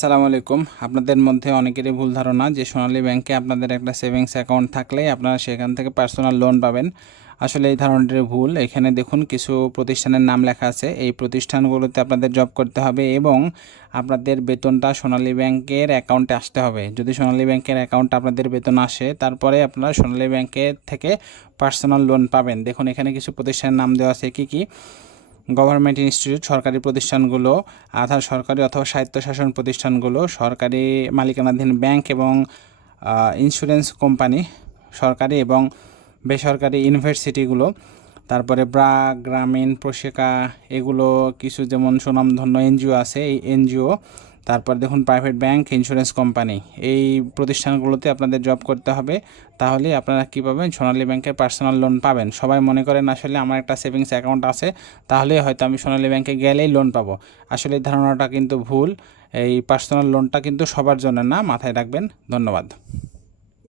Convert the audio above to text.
আসসালামু আলাইকুম। আপনাদের মধ্যে অনেকেরই ভুল ধারণা যে সোনালী ব্যাংকে আপনাদের একটা সেভিংস অ্যাকাউন্ট থাকলেই আপনারা সেখান থেকে পার্সোনাল লোন পাবেন। আসলে এই ধারণাটি ভুল। এখানে দেখুন কিছু প্রতিষ্ঠানের নাম লেখা আছে। এই প্রতিষ্ঠানগুলোতে আপনাদের জব করতে হবে এবং আপনাদের বেতনটা সোনালী ব্যাংকের অ্যাকাউন্টে আসতে হবে। যদি সোনালী ব্যাংকের অ্যাকাউন্টে আপনাদের বেতন আসে তারপরে আপনারা সোনালী ব্যাংকের থেকে পার্সোনাল লোন পাবেন। দেখুন এখানে কিছু প্রতিষ্ঠানের নাম দেওয়া আছে। কি গভর্নমেন্ট ইনস্টিটিউট, সরকারি প্রতিষ্ঠানগুলো, আধা সরকারি অথবা স্বায়ত্তশাসন প্রতিষ্ঠানগুলো, সরকারি মালিকানাধীন ব্যাংক এবং ইন্স্যুরেন্স কোম্পানি, সরকারি এবং বেসরকারি ইউনিভার্সিটিগুলো, তারপরে ব্র্যাক, গ্রামীণ প্রশিকা, এগুলো কিছু যেমন সুনামধন্য এনজিও আছে, এই এনজিও, তারপর দেখুন প্রাইভেট ব্যাংক, ইন্স্যুরেন্স কোম্পানি, এই প্রতিষ্ঠানগুলোতে আপনাদের জব করতে হবে। তাহলে আপনারা কী পাবেন? সোনালী ব্যাংকের পার্সোনাল লোন পাবেন। সবাই মনে করেন আসলে আমার একটা সেভিংস অ্যাকাউন্ট আছে, তাহলেই হয়তো আমি সোনালী ব্যাংকে গেলেই লোন পাবো। আসলে এই ধারণাটা কিন্তু ভুল। এই পার্সোনাল লোনটা কিন্তু সবার জন্য না, মাথায় রাখবেন। ধন্যবাদ।